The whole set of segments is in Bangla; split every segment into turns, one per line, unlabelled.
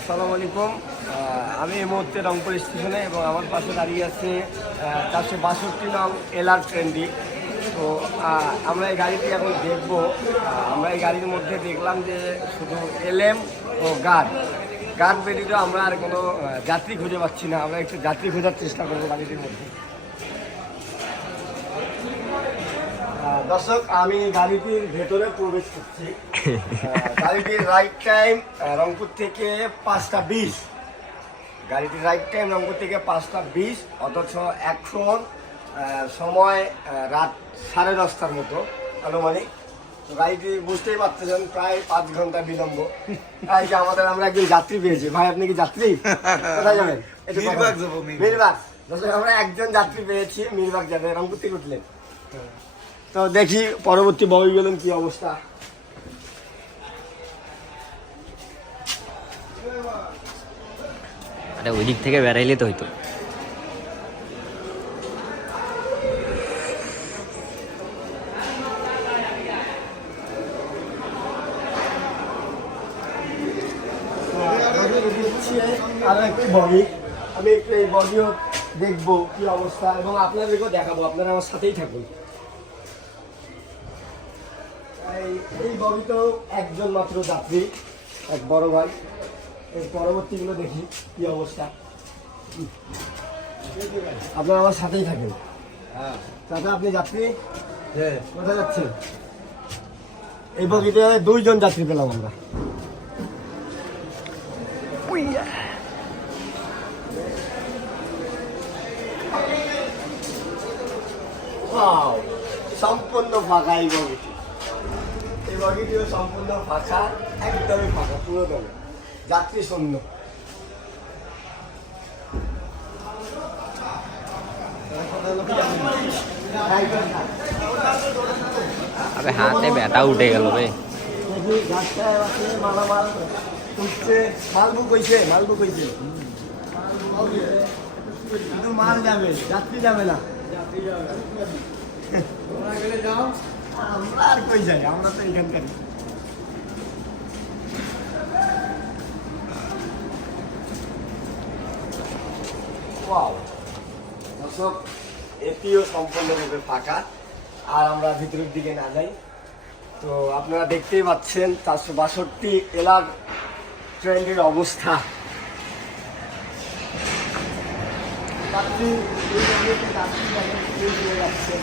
আসসালামু আলাইকুম। আমি এই মুহূর্তে রংপুর স্টেশনে এবং আমার পাশে দাঁড়িয়ে আছে চারশো বাষট্টি নং এলআর ট্রেনটি। তো আমরা এই গাড়িটি এখন দেখব। আমরা এই গাড়ির মধ্যে দেখলাম যে শুধু এলএম ও গার্ড। গার্ড বেরিয়ে আমরা আর কোনো যাত্রী খুঁজে পাচ্ছি না। আমরা একটু যাত্রী খোঁজার চেষ্টা করব গাড়িটির মধ্যে। দর্শক আমি গাড়িটির ভেতরে প্রবেশ করছি। গাড়িটির রাইট টাইম রংপুর থেকে পাঁচটা বিশ। গাড়িটির রাইট টাইম রংপুর থেকে পাঁচটা বিশ অথচ এখন সময় রাত সাড়ে দশটার মতো আনুমানিক। তো গাড়িটি বুঝতেই পারতেছেন প্রায় পাঁচ ঘণ্টা বিলম্ব। এই যে আমাদের আমরা একজন যাত্রী পেয়েছি। ভাই আপনি কি যাত্রী? কোথায় যাবেন?
মিরবাগ যাব, মিরবাগ।
মিরবাগ। দর্শক আমরা একজন যাত্রী পেয়েছি মিরবাগ যাবে। রংপুর থেকে উঠলেন। তো দেখি পরবর্তী বই গেলেন কি অবস্থা।
আরে ওই দিক থেকে বেড়াইলে তো হইতো।
আরও একটি বগি। আমি একটু এই বগিও দেখব কি অবস্থা এবং আপনাদেরকেও দেখাবো আপনারা আমার সাথেই থাকুন। এই- বগিতেও একজন মাত্র যাত্রী এক বড় ভাই। এর পরবর্তীগুলো দেখি কি অবস্থা। আপনারা আমার সাথেই থাকেন। চাচা আপনি যাত্রী? কোথায় যাচ্ছেন? এই বগিতে দুইজন যাত্রী পেলাম আমরা। সম্পূর্ণ ফাঁকা এই বগিটি। সম্পূর্ণ ফাঁকা একদমই ফাঁকা পুরো দমে যাত্রী শূন্য।
আরে হাতে ব্যথা উঠে গেল রে।
মালামাল উঠছে মালবু কইছে মালবু কইছে শুধু মাল যাবে যাত্রী যাবে না। আর কই যাই আমরা তো এখানকার এটিও সম্পূর্ণরূপে ফাঁকা, আর আমরা ভিতরের দিকে না যাই। তো আপনারা দেখতেই পাচ্ছেন, চারশো বাষট্টি এলার ট্রেনের অবস্থা। যাচ্ছে।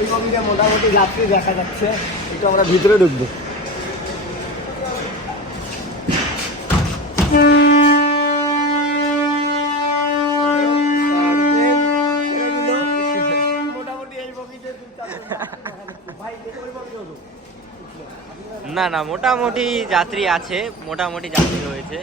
এই বগিতে মোটামুটি যাত্রী দেখা যাচ্ছে একটু আমরা ভিতরে ঢুকবো।
না না, মোটামুটি যাত্রী আছে, মোটামুটি যাত্রী রয়েছে